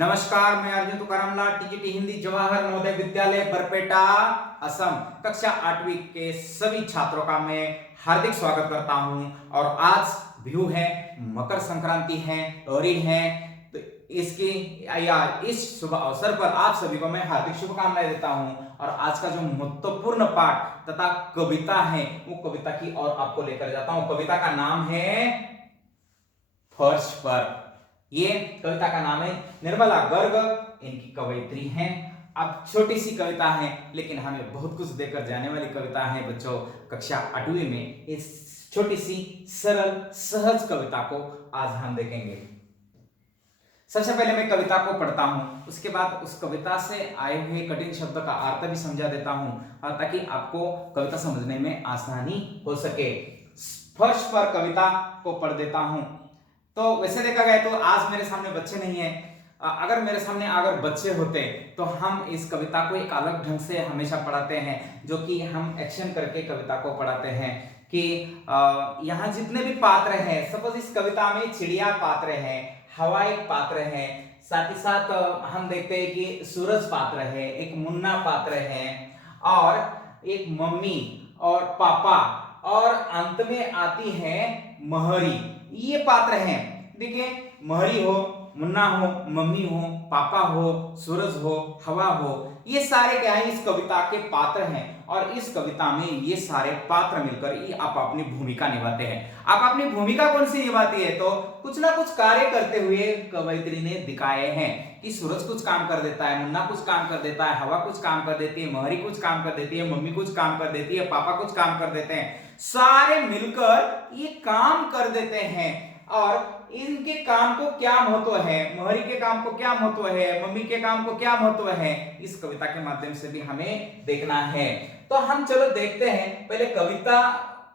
नमस्कार, मैं अर्जुन तुकाराम लाल, टीजीटी हिंदी जवाहर नवोदय विद्यालय बरपेटा असम कक्षा 8वीं के सभी छात्रों का मैं हार्दिक स्वागत करता हूं। और आज व्यू है, मकर संक्रांति है, लोहड़ी है, तो इस शुभ अवसर पर आप सभी को मैं हार्दिक शुभकामनाएं देता हूं। और आज का जो महत्वपूर्ण पाठ तथा कविता है वो कविता की ओर आपको लेकर जाता हूं। कविता का नाम है फर्श पर। ये कविता का नाम है निर्मला गर्ग, इनकी कवयित्री हैं। अब छोटी सी कविता है लेकिन हमें बहुत कुछ देकर जाने वाली कविता है बच्चों। कक्षा 8वीं में इस छोटी सी सरल सहज कविता को आज हम देखेंगे। सबसे पहले मैं कविता को पढ़ता हूं, उसके बाद उस कविता से आए हुए कठिन शब्द का अर्थ भी समझा देता हूं और ताकि आपको कविता समझने में आसानी हो सके। फर्श पर कविता को पढ़ देता हूं। तो वैसे देखा गया तो आज मेरे सामने बच्चे नहीं है। अगर मेरे सामने अगर बच्चे होते तो हम इस कविता को एक अलग ढंग से हमेशा पढ़ाते हैं, जो कि हम एक्शन करके कविता को पढ़ाते हैं कि यहाँ जितने भी पात्र हैं, सपोज इस कविता में चिड़िया पात्र है, हवा एक पात्र है, साथ ही साथ हम देखते हैं कि सूरज पात्र है, एक मुन्ना पात्र है और एक मम्मी और पापा और अंत में आती है महरी। ये पात्र हैं। देखिए, महरी हो, मुन्ना हो, मम्मी हो, पापा हो, सूरज हो, हवा हो, ये सारे क्या है इस कविता के पात्र हैं। और इस कविता में ये सारे पात्र मिलकर ये आप अपनी भूमिका निभाते हैं। आप अपनी भूमिका कौन सी निभाती है? तो कुछ ना कुछ कार्य करते हुए कवयित्री ने दिखाए हैं कि सूरज कुछ काम कर देता है, मुन्ना कुछ काम कर देता है, हवा कुछ काम कर देती है, महरी कुछ काम कर देती है, मम्मी कुछ काम कर देती है, पापा कुछ काम कर देते हैं। सारे मिलकर ये काम कर देते हैं और इनके काम को क्या महत्व है, महरी के काम को क्या महत्व है, मम्मी के काम को क्या महत्व है, इस कविता के माध्यम से भी हमें देखना है। तो हम चलो देखते हैं, पहले कविता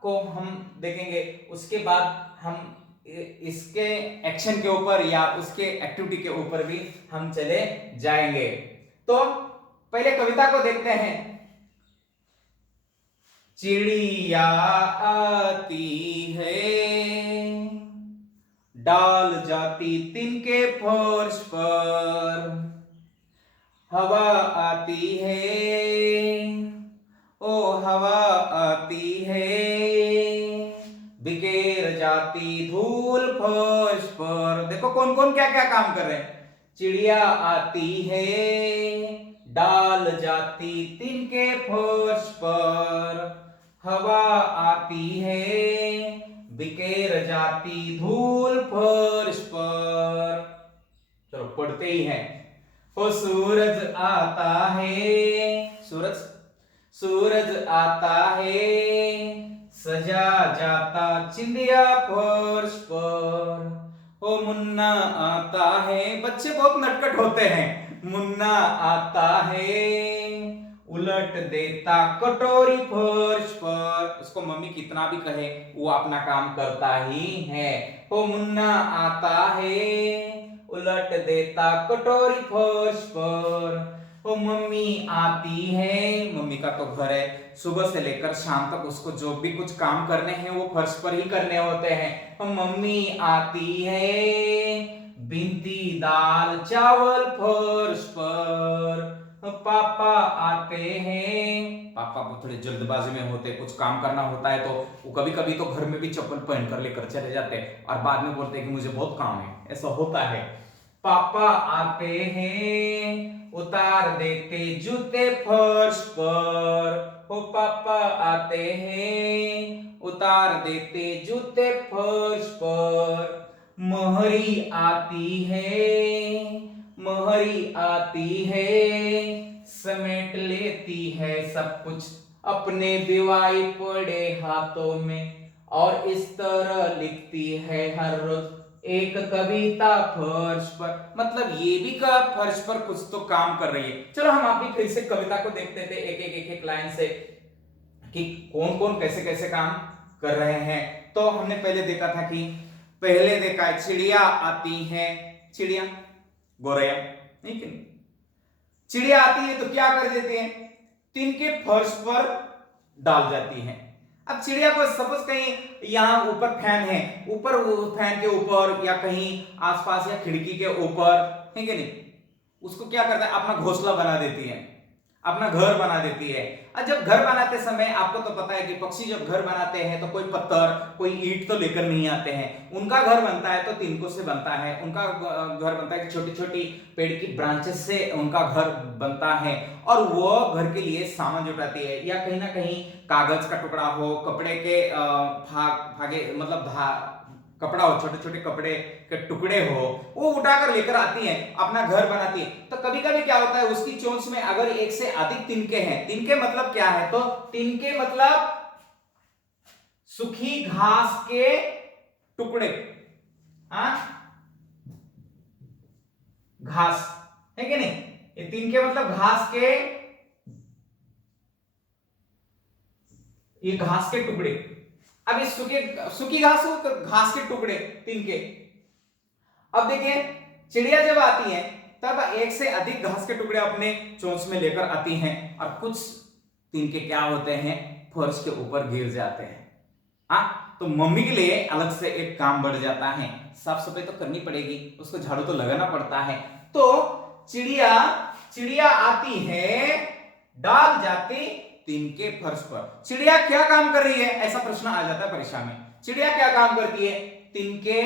को हम देखेंगे, उसके बाद हम इसके एक्शन के ऊपर या उसके एक्टिविटी के ऊपर भी हम चले जाएंगे। तो पहले कविता को देखते हैं। चिड़िया आती है, डाल जाती तिनके फर्श पर, हवा आती है, ओ हवा आती है, बिखेर जाती धूल फर्श पर। देखो कौन कौन क्या क्या काम कर रहे हैं। चिड़िया आती है, डाल जाती तिनके फर्श पर, हवा आती है, बिखेर जाती धूल फर्श पर। चलो पढ़ते ही हैं। ओ सूरज आता है, सूरज आता है, सजा जाता चिंदिया फर्श पर। ओ मुन्ना आता है, बच्चे बहुत नटखट होते हैं। मुन्ना आता है, उलट देता कटोरी फर्श पर। उसको मम्मी कितना भी कहे वो अपना काम करता ही है। ओ मुन्ना आता है, उलट देता कटोरी फर्श पर। ओ मम्मी आती है, मम्मी का तो घर है, सुबह से लेकर शाम तक उसको जो भी कुछ काम करने हैं वो फर्श पर ही करने होते हैं। ओ मम्मी आती है, बिनती दाल चावल फर्श पर। पापा आते हैं, पापा को थोड़ी जल्दबाजी में होते, कुछ काम करना होता है तो वो कभी कभी तो घर में भी चप्पल पहन कर लेकर चले जाते हैं और बाद में बोलते हैं कि मुझे बहुत काम है, ऐसा होता है। पापा आते हैं, उतार देते जूते फर्श पर। ओ पापा आते हैं, उतार देते जूते फर्श पर। महरी आती है, महरी आती है, समेट लेती है सब कुछ अपने दिवाई पड़े हाथों में, और इस तरह लिखती है हर रोज एक कविता फर्श पर। मतलब ये भी का फर्श पर कुछ तो काम कर रही है। चलो हम आप भी फिर से कविता को देखते थे एक लाइन से कि कौन कौन कैसे कैसे काम कर रहे हैं। तो हमने पहले देखा था कि पहले देखा है चिड़िया आती है, चिड़िया गोरैया नहीं कि चिड़िया आती है तो क्या कर देते हैं, तिनके फर्श पर डाल जाती है। अब चिड़िया को सपोज कहीं यहाँ ऊपर फैन है, ऊपर फैन के ऊपर या कहीं आसपास या खिड़की के ऊपर है कि नहीं, उसको क्या करता है, अपना घोंसला बना देती है, अपना घर बना देती है। और जब घर बनाते समय आपको तो पता है कि पक्षी जब घर बनाते हैं तो कोई पत्थर कोई ईंट तो लेकर नहीं आते हैं, उनका घर बनता है तो तिनकों से बनता है, उनका घर बनता है कि छोटी छोटी पेड़ की ब्रांचेस से उनका घर बनता है, और वो घर के लिए सामान जुटाती है, या कहीं ना कहीं कागज का टुकड़ा हो, कपड़े के भागे मतलब कपड़ा हो, छोटे छोटे कपड़े के टुकड़े हो, वो उठाकर लेकर आती है, अपना घर बनाती है। तो कभी कभी क्या होता है, उसकी चोंच में अगर एक से अधिक तिनके हैं, तिनके मतलब क्या है, तो तिनके मतलब सूखी घास के टुकड़े, हाँ घास है कि नहीं, ये तिनके मतलब घास के, ये घास के टुकड़े। अब इस सूखी घास हो, घास के टुकड़े तिनके। अब देखिए चिड़िया जब आती है तब एक से अधिक घास के टुकड़े अपने चोंच में लेकर आती हैं, और कुछ तिनके क्या होते हैं, फर्श के ऊपर गिर जाते हैं। तो मम्मी के लिए अलग से एक काम बढ़ जाता है, साफ सफाई तो करनी पड़ेगी, उसको झाड़ू तो लगाना पड़ता है। तो चिड़िया आती है, डाल जाती तिनके फर्श पर। चिड़िया क्या काम कर रही है, ऐसा प्रश्न आ जाता है परीक्षा में। चिड़िया क्या काम करती है, तिनके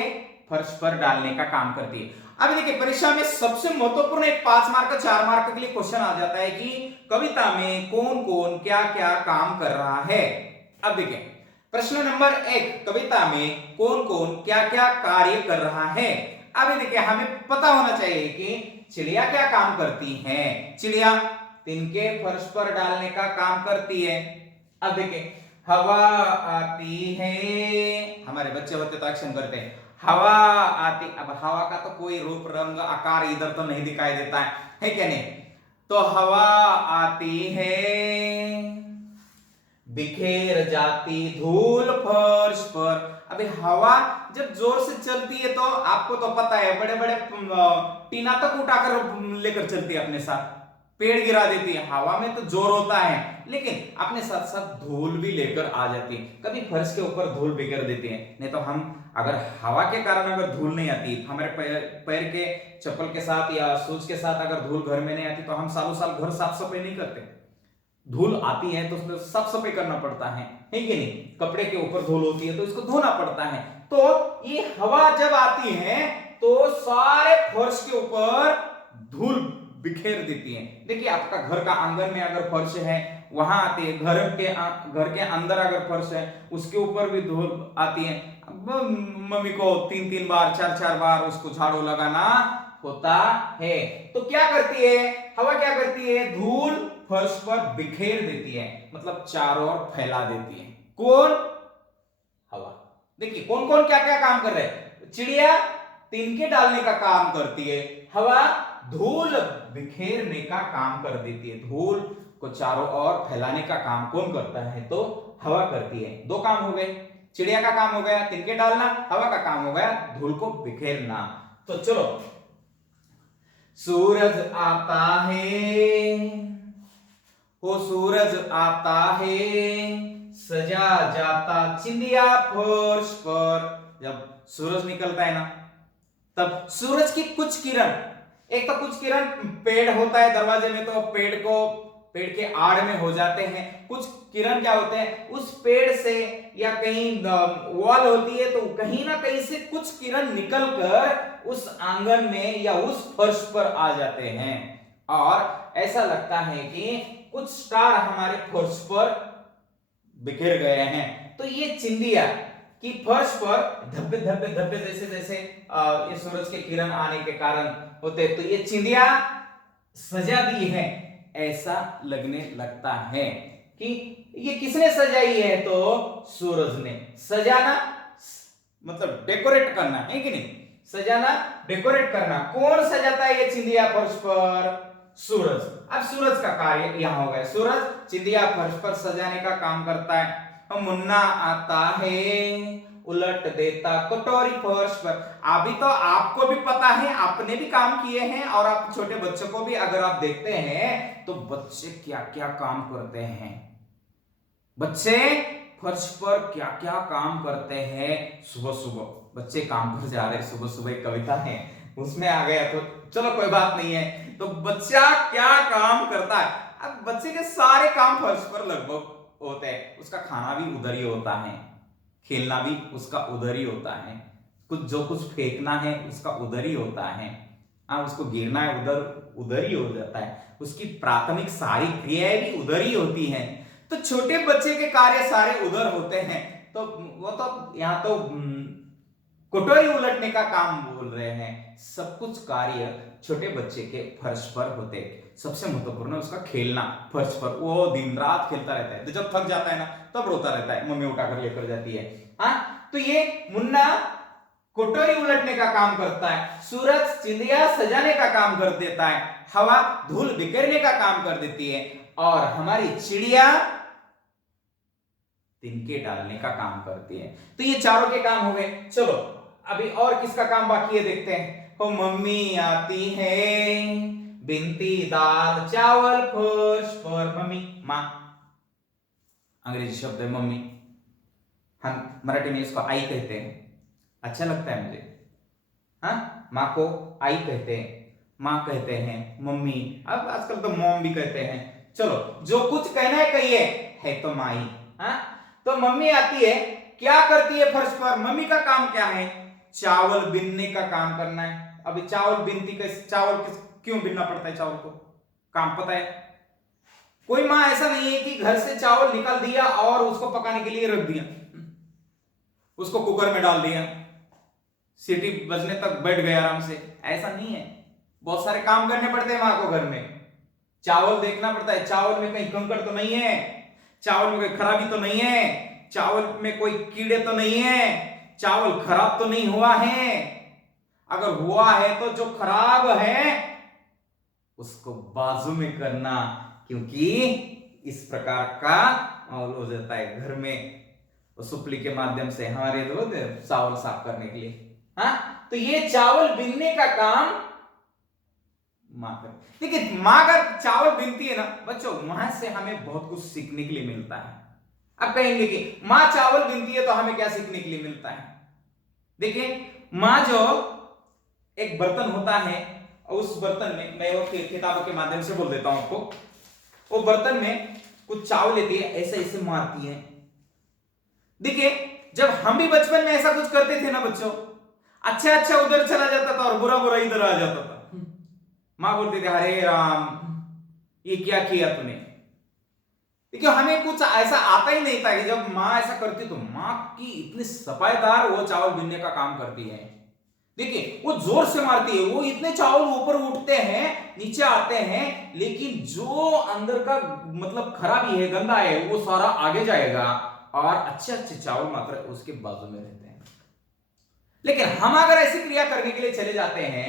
फर्श पर डालने का काम करती है। अब देखिए परीक्षा में सबसे महत्वपूर्ण एक 5 मार्क का 4 मार्क के लिए क्वेश्चन आ जाता है कि कविता में कौन कौन क्या क्या काम कर रहा है। अब देखिए प्रश्न नंबर 1, कविता में कौन कौन क्या क्या कार्य कर रहा है। अब देखिए हमें पता होना चाहिए कि चिड़िया क्या काम करती है। चिड़िया तिनके फर्श पर डालने का काम करती है। अब देखिए हवा आती है, हमारे बच्चे होते तो एक्शन करते हैं, हवा आती। अब हवा का तो कोई रूप रंग आकार इधर तो नहीं दिखाई देता है क्या नहीं। तो हवा आती है, बिखेर जाती धूल फर्श पर। अभी हवा जब जोर से चलती है तो आपको तो पता है बड़े बड़े टीना तक उठाकर लेकर चलती है अपने साथ, पेड़ गिरा देती है। हवा में तो जोर होता है, लेकिन अपने साथ साथ धूल भी लेकर आ जाती है, कभी फर्श के ऊपर धूल बिखेर देती है। नहीं तो हम अगर हवा के कारण अगर धूल नहीं आती, हमारे पैर के चप्पल के साथ या शूज के साथ अगर धूल घर में नहीं आती तो हम सालों साल घर साफ सफाई नहीं करते। धूल आती है तो उसमें साफ सफाई करना पड़ता है कि नहीं, कपड़े के ऊपर धूल होती है तो इसको धोना पड़ता है। तो ये हवा जब आती है तो सारे फर्श के ऊपर धूल बिखेर देती है। देखिए आपका घर का आंगन में अगर फर्श है वहां आती है, घर के अंदर अगर फर्श है उसके ऊपर भी धूल आती है। मम्मी को 3-3 बार 4-4 बार उसको झाड़ू लगाना होता है। तो क्या करती है हवा, क्या करती है, धूल फर्श पर बिखेर देती है, मतलब चारों ओर फैला देती है। कौन, हवा। देखिए कौन कौन क्या क्या काम कर रहे हैं। चिड़िया तिनके डालने का काम करती है, हवा धूल बिखेरने का काम कर देती है। धूल को चारों ओर फैलाने का काम कौन करता है, तो हवा करती है। 2 काम हो गए, चिड़िया का काम हो गया तिनके डालना, हवा का काम हो गया धूल को बिखेरना। तो चलो, सूरज आता है, वो सूरज आता है, सजा जाता चिंदिया फर्श पर। जब सूरज निकलता है ना तब सूरज की कुछ किरण, एक तो कुछ किरण पेड़ होता है दरवाजे में तो पेड़ के आड़ में हो जाते हैं, कुछ किरण क्या होते हैं उस पेड़ से या कहीं वॉल होती है तो कहीं ना कहीं से कुछ किरण निकलकर उस आंगन में या उस फर्श पर आ जाते हैं, और ऐसा लगता है कि कुछ स्टार हमारे फर्श पर बिखर गए हैं। तो ये चिंदिया कि फर्श पर धब्बे धब्बे धब्बे जैसे जैसे ये सूरज के किरण आने के कारण होते, तो ये चिंदिया सजा दी है ऐसा लगने लगता है कि ये किसने सजाई है, तो सूरज ने। सजाना मतलब डेकोरेट करना है कि नहीं, सजाना डेकोरेट करना। कौन सजाता है ये चिंदिया फर्श पर, सूरज। अब सूरज का कार्य यहां हो गया, सूरज चिंदिया फर्श पर सजाने का काम करता है। मुन्ना आता है, उलट देता कटोरी फर्श पर। अभी तो आपको भी पता है, आपने भी काम किए हैं, और आप छोटे बच्चों को भी अगर आप देखते हैं तो बच्चे क्या क्या काम करते हैं, बच्चे फर्श पर क्या क्या काम करते हैं। सुबह सुबह बच्चे काम पर जा रहे हैं, सुबह सुबह एक कविता है उसमें आ गया तो चलो कोई बात नहीं है। तो बच्चा क्या काम करता है? अब बच्चे के सारे काम फर्श पर लगभग होते हैं। उसका खाना भी उधर ही होता है, खेलना भी उसका उधर ही होता है, कुछ जो कुछ फेंकना है उसका उधर ही होता है। हाँ, उसको गिरना है उधर उधर ही हो जाता है। उसकी प्राथमिक सारी क्रियाएं भी उधर ही होती हैं। तो छोटे बच्चे के कार्य सारे उधर होते हैं। तो वो तो यहाँ तो कटोरी उलटने का काम बोल रहे हैं। सब कुछ कार्य छोटे बच्चे के फर्श पर होते हैं। सबसे महत्वपूर्ण उसका खेलना फर्श पर। वो दिन रात खेलता रहता है, तो जब थक जाता है ना तब रोता रहता है, मम्मी उठाकर लेकर जाती है। हाँ, तो ये मुन्ना कटोरी उलटने का काम करता है, सूरज चिंदिया सजाने का काम कर देता है, हवा धूल बिखेरने का काम कर देती है, और हमारी चिड़िया तिनके डालने का काम करती है। तो ये चारों के काम हो गए। चलो अभी और किसका काम बाकी है देखते हैं। हो मम्मी आती है, बिनती दाल चावल फर्श पर। मम्मी माँ, अंग्रेजी शब्द है मम्मी, हम मराठी में इसको आई कहते हैं, अच्छा लगता है मुझे। हाँ, माँ को आई कहते हैं, माँ कहते हैं, मम्मी, अब आजकल तो मॉम भी कहते हैं। चलो जो कुछ कहना है कहिए, है तो माई। हाँ, तो मम्मी आती है, क्या करती है फर्श पर? मम्मी का काम क्या है? चावल बीनने का काम करना है। अभी चावल बीनती कैसे? क्यों बीनना पड़ता है चावल को? काम पता है? कोई माँ ऐसा नहीं है कि घर से चावल निकाल दिया और उसको पकाने के लिए रख दिया, उसको कुकर में डाल दिया, सीटी बजने तक बैठ गए आराम से, ऐसा नहीं है। बहुत सारे काम करने पड़ते हैं माँ को घर में। चावल देखना पड़ता है, चावल में कहीं कंकड़ तो नहीं है, चावल में कोई खराबी तो नहीं है, चावल में कोई कीड़े तो नहीं है, चावल खराब तो नहीं हुआ है। अगर हुआ है तो जो खराब है उसको बाजू में करना, क्योंकि इस प्रकार का माहौल हो जाता है घर में सुपली के माध्यम से हमारे दूध चावल साफ करने के लिए। हाँ, तो ये चावल बीनने का काम माँ कर। देखिए माँ अगर चावल बीनती है ना बच्चों, वहां से हमें बहुत कुछ सीखने के लिए मिलता है। अब कहेंगे कि माँ चावल बीनती है तो हमें क्या सीखने के लिए मिलता है? देखिए माँ जो एक बर्तन होता है, उस बर्तन में, मैं वो किताबों के माध्यम से बोल देता हूं आपको, वो बर्तन में कुछ चावल लेती है, ऐसे ऐसे मारती है। देखिए जब हम भी बचपन में ऐसा कुछ करते थे ना बच्चों, अच्छा अच्छा उधर चला जाता था और बुरा बुरा इधर आ जाता था। माँ बोलती थी हरे राम ये क्या किया तूने। देखिए हमें कुछ ऐसा आता ही नहीं था कि जब माँ ऐसा करती तो माँ की इतनी सफाईदार वो चावल बीनने का काम करती है। देखिए वो जोर से मारती है, वो इतने चावल ऊपर उठते हैं नीचे आते हैं, लेकिन जो अंदर का मतलब खराबी है गंदा है वो सारा आगे जाएगा और अच्छे अच्छे चावल मात्र उसके बाजू में रहते हैं। लेकिन हम अगर ऐसी क्रिया करने के लिए चले जाते हैं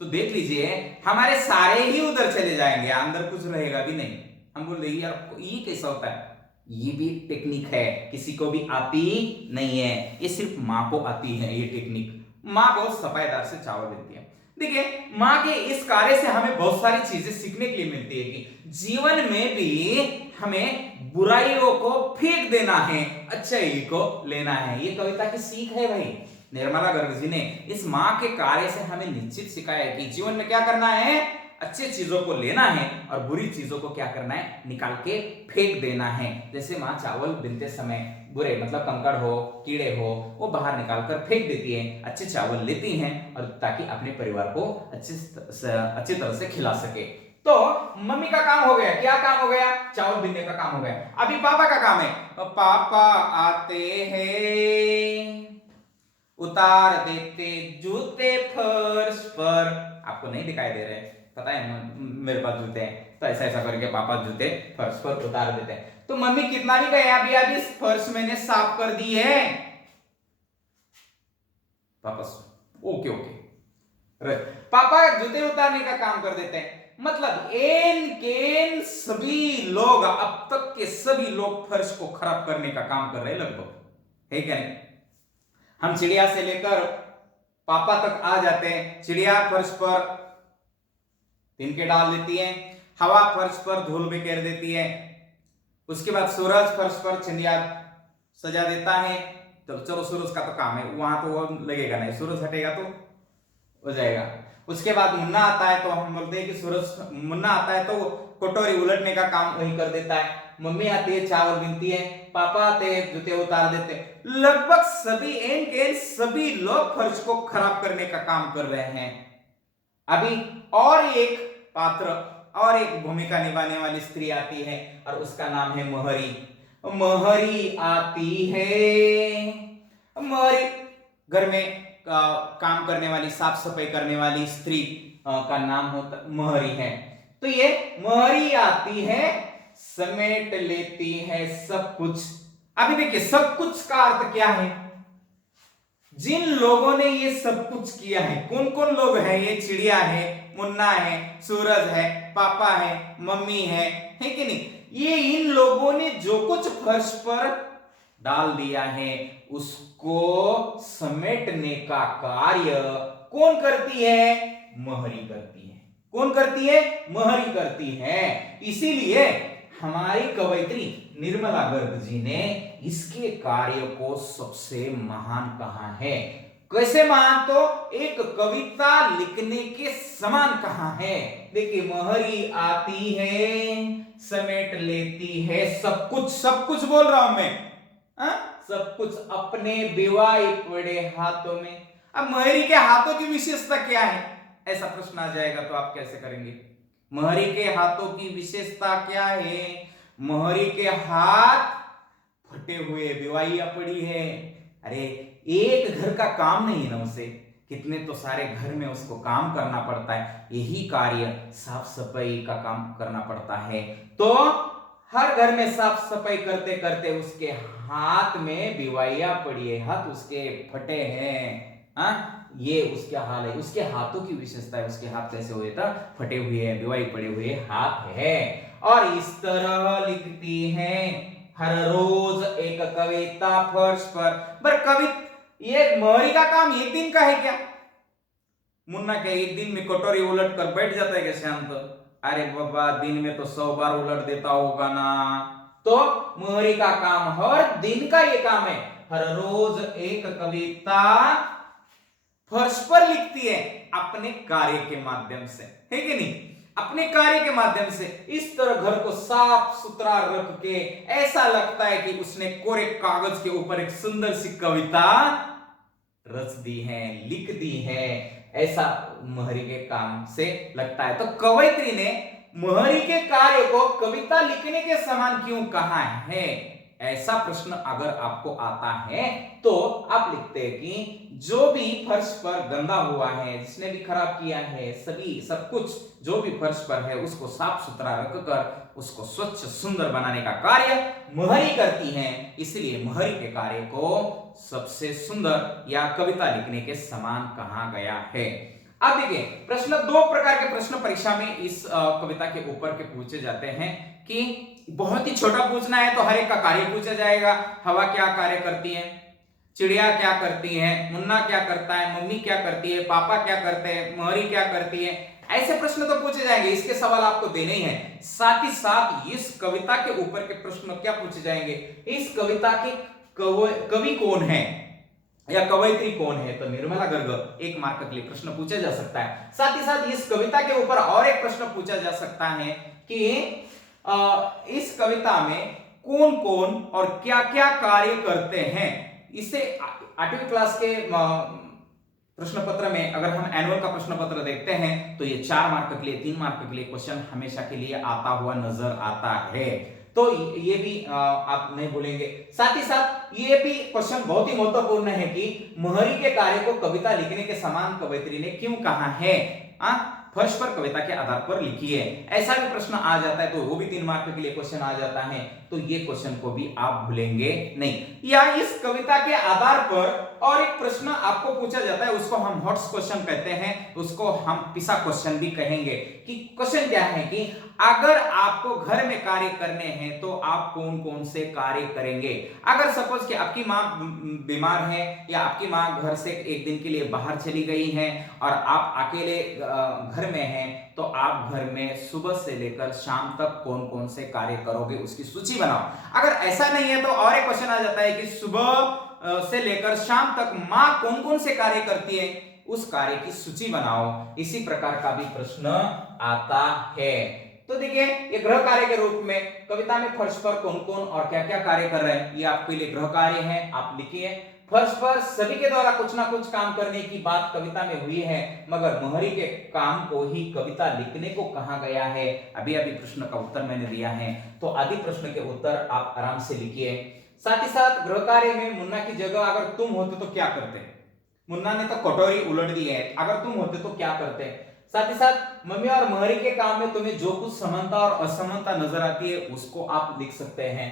तो देख लीजिए हमारे सारे ही उधर चले जाएंगे, अंदर कुछ रहेगा भी नहीं। हम बोल रहे यार ये कैसा होता है? ये भी टेक्निक है, किसी को भी आती नहीं है, ये सिर्फ माँ को आती है ये टेक्निक। माँ बहुत सफाईदार से चावल देती है। देखिए माँ के इस कार्य से हमें बहुत सारी चीजें सीखने के लिए मिलती है कि जीवन में भी हमें बुराइयों को फेंक देना है, अच्छाई को लेना है। ये कविता की सीख है भाई। निर्मला गर्ग जी ने इस माँ के कार्य से हमें निश्चित सिखाया है कि जीवन में क्या करना है, अच्छे चीजों को लेना है और बुरी चीजों को क्या करना है, निकाल के फेंक देना है। जैसे माँ चावल बीनते समय बुरे मतलब कंकड़ हो कीड़े हो वो बाहर निकाल कर फेंक देती है, अच्छे चावल लेती हैं और ताकि अपने परिवार को अच्छी तरह से खिला सके। तो मम्मी का काम हो गया, क्या काम हो गया? चावल बीनने का काम हो गया। अभी पापा का काम है, पापा आते हैं उतार देते जूते फर्श पर। आपको नहीं दिखाई दे रहे, पता है मेरे पास जूते हैं, तो ऐसा ऐसा करके पापा जूते फर्श पर उतार देते हैं। तो मम्मी कितना भी कहे अभी अभी फर्श मैंने साफ कर दी है, पापा ओके ओके, पापा जूते उतारने का काम कर देते हैं। मतलब एन केन सभी लोग, अब तक के सभी लोग फर्श को खराब करने का काम कर रहे हैं लगभग, है क्या नहीं? हम चिड़िया से लेकर पापा तक आ जाते हैं। चिड़िया फर्श पर तिनके डाल देती है, हवा फर्श पर धूल बिखेर देती है, उसके बाद सूरज फर्श पर चिड़िया सजा देता है। तो चलो सूरज का तो काम है, वहां तो वो लगेगा नहीं, सूरज हटेगा तो हो जाएगा। उसके बाद मुन्ना आता है तो हम बोलते हैं कि सूरज, मुन्ना आता है तो वो कटोरी उलटने का काम वही कर देता है। मम्मी आती है चावल बीनती है, पापा आते हैं जूते उतार देते हैं। लगभग सभी एन के सभी लोग फर्श को खराब करने का काम कर रहे हैं। अभी और एक पात्र और एक भूमिका निभाने वाली स्त्री आती है और उसका नाम है महरी। महरी आती है, महरी घर में काम करने वाली, साफ सफाई करने वाली स्त्री का नाम होता महरी है। तो ये महरी आती है, समेट लेती है सब कुछ। अभी देखिए सब कुछ का अर्थ क्या है? जिन लोगों ने ये सब कुछ किया है, कौन कौन लोग हैं? ये चिड़िया है, मुन्ना है, सूरज है, पापा है, मम्मी है कि नहीं? ये इन लोगों ने जो कुछ फर्श पर डाल दिया है उसको समेटने का कार्य कौन करती है? महरी करती है। कौन करती है? महरी करती है। इसीलिए हमारी कवयित्री निर्मला गर्ग जी ने इसके कार्य को सबसे महान कहा है। कैसे महान? तो एक कविता लिखने के समान कहा है। देखिए, महरी आती है, समेट लेती है सब कुछ, सब कुछ बोल रहा हूं मैं, सब कुछ अपने बिवाई पड़े हाथों में। अब महरी के हाथों की विशेषता क्या है? ऐसा प्रश्न आ जाएगा तो आप कैसे करेंगे? महरी के हाथों की विशेषता क्या है? महरी के हाथ फटे हुए, बिवाइयां पड़ी है। अरे एक घर का काम नहीं है ना उसे, कितने तो सारे घर में उसको काम करना पड़ता है। यही कार्य साफ सफाई का काम करना पड़ता है। तो हर घर में साफ सफाई करते करते उसके हाथ में बिवाइयां पड़ी है, हाथ उसके फटे हैं। ये उसके हाल है, उसके हाथों की विशेषता है। उसके हाथ कैसे हुए था? फटे हुए हैं, बिवाई पड़े हुए हाथ है। और इस तरह लिखती है हर रोज एक कविता फर्श पर ये महरी का काम एक दिन का है क्या? मुन्ना क्या एक दिन में कटोरी उलट कर बैठ जाता है क्या शांत? अरे बाबा, दिन में तो 100 बार उलट देता होगा ना। तो महरी का काम हर दिन का ये काम है। हर रोज एक कविता फर्श पर लिखती है अपने कार्य के माध्यम से, है कि नहीं? अपने कार्य के माध्यम से इस तरह घर को साफ सुथरा रख के ऐसा लगता है कि उसने कोरे कागज के ऊपर एक सुंदर सी कविता रच दी है, लिख दी है। ऐसा महरी के काम से लगता है। तो कवयित्री ने महरी के कार्य को कविता लिखने के समान क्यों कहा है? ऐसा प्रश्न अगर आपको आता है तो आप लिखते हैं कि जो भी फर्श पर गंदा हुआ है, जिसने भी खराब किया है, सभी सब कुछ जो भी फर्श पर है उसको साफ सुथरा रखकर उसको स्वच्छ सुंदर बनाने का कार्य महरी करती हैं। इसलिए महरी के कार्य को सबसे सुंदर या कविता लिखने के समान कहा गया है। अब देखिए, प्रश्न दो प्रकार के प्रश्न परीक्षा में इस कविता के ऊपर के पूछे जाते हैं कि बहुत ही छोटा पूछना है तो हर एक का कार्य पूछा जाएगा। हवा क्या कार्य करती है, चिड़िया क्या करती है, मुन्ना क्या करता है, मम्मी क्या करती है, पापा क्या करते हैं, महरी क्या करती है, ऐसे प्रश्न तो पूछे जाएंगे। इसके सवाल आपको देने ही हैं। साथ ही साथ इस कविता के ऊपर के प्रश्न क्या पूछे जाएंगे? इस कविता के कवि कौन है या कवयित्री कौन है? तो निर्मला गर्ग 1 मार्क के लिए प्रश्न पूछा जा सकता है। साथ ही साथ इस कविता के ऊपर और एक प्रश्न पूछा जा सकता है कि इस कविता में कौन कौन और क्या क्या कार्य करते हैं। इसे 8वीं क्लास के प्रश्न पत्र में अगर हम एनुअल का प्रश्न पत्र देखते हैं तो ये 4 मार्क के लिए, 3 मार्क के लिए क्वेश्चन हमेशा के लिए आता हुआ नजर आता है। तो ये भी आप नहीं भूलेंगे। साथ ही साथ ये भी क्वेश्चन बहुत ही महत्वपूर्ण है कि महरी के कार्य को कविता लिखने के समान कवयित्री ने क्यों कहा है? फर्श पर कविता के आधार पर लिखिए। ऐसा भी प्रश्न आ जाता है तो वो भी 3 मार्क के लिए क्वेश्चन आ जाता है। तो ये क्वेश्चन को भी आप भूलेंगे नहीं। या इस कविता के आधार पर और एक प्रश्न आपको पूछा जाता है, उसको हम हॉट्स क्वेश्चन कहते हैं, उसको हम पिसा क्वेश्चन भी कहेंगे। कि क्वेश्चन क्या है कि अगर आपको घर में कार्य करने हैं तो आप कौन कौन से कार्य करेंगे? अगर सपोज कि आपकी माँ बीमार है या आपकी माँ घर से एक दिन के लिए बाहर चली गई है और आप अकेले घर में हैं, तो आप घर में सुबह से लेकर शाम तक कौन कौन से कार्य करोगे उसकी सूची बनाओ। अगर ऐसा नहीं है तो और एक क्वेश्चन आ जाता है कि सुबह से लेकर शाम तक माँ कौन कौन से कार्य करती है, उस कार्य की सूची बनाओ। इसी प्रकार का भी प्रश्न आता है। तो देखिए, ये गृह कार्य के रूप में कविता में फर्श पर कौन कौन और क्या क्या कार्य कर रहे हैं, ये आपके लिए गृह कार्य है। आप लिखिए, फर्श पर सभी के द्वारा कुछ ना कुछ काम करने की बात कविता में हुई है, मगर मोहरी के काम को ही कविता लिखने को कहा गया है। अभी अभी प्रश्न का उत्तर मैंने दिया है, तो आदि प्रश्न के उत्तर आप आराम से लिखिए। साथ ही साथ गृह कार्य में मुन्ना की जगह अगर तुम होते तो क्या करते। मुन्ना ने तो कटोरी उलट दी है, अगर तुम होते तो क्या करते। साथ ही साथ मम्मी और मोहरी के काम में तुम्हें जो कुछ समानता और असमानता नजर आती है उसको आप लिख सकते हैं।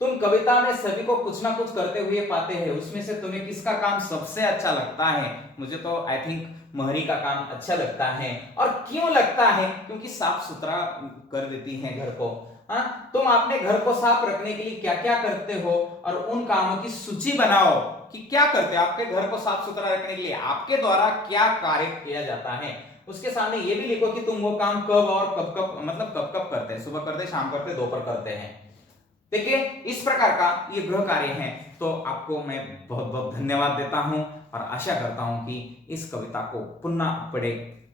तुम कविता में सभी को कुछ ना कुछ करते हुए पाते हैं, उसमें से तुम्हें किसका काम सबसे अच्छा लगता है। मुझे तो आई थिंक मोहरी का काम अच्छा लगता है। और क्यों लगता है, क्योंकि साफ सुथरा कर देती है घर को। हाँ, तुम अपने घर को साफ रखने के लिए क्या क्या करते हो और उन कामों की सूची बनाओ कि क्या करते हो। आपके घर को साफ सुथरा रखने के लिए आपके द्वारा क्या कार्य किया जाता है। उसके सामने ये भी लिखो कि तुम वो काम कब और कब कब, मतलब कब कब करते हैं, सुबह करते हैं, शाम करते हैं, दोपहर करते हैं। देखिए, इस प्रकार का ये गृह कार्य है। तो आपको मैं बहुत बहुत धन्यवाद देता हूं और आशा करता हूं कि इस कविता को पुनः पढ़े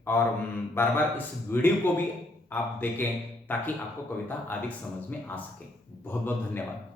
और बार बार इस वीडियो को भी आप देखें ताकि आपको कविता अधिक समझ में आ सके। बहुत बहुत धन्यवाद।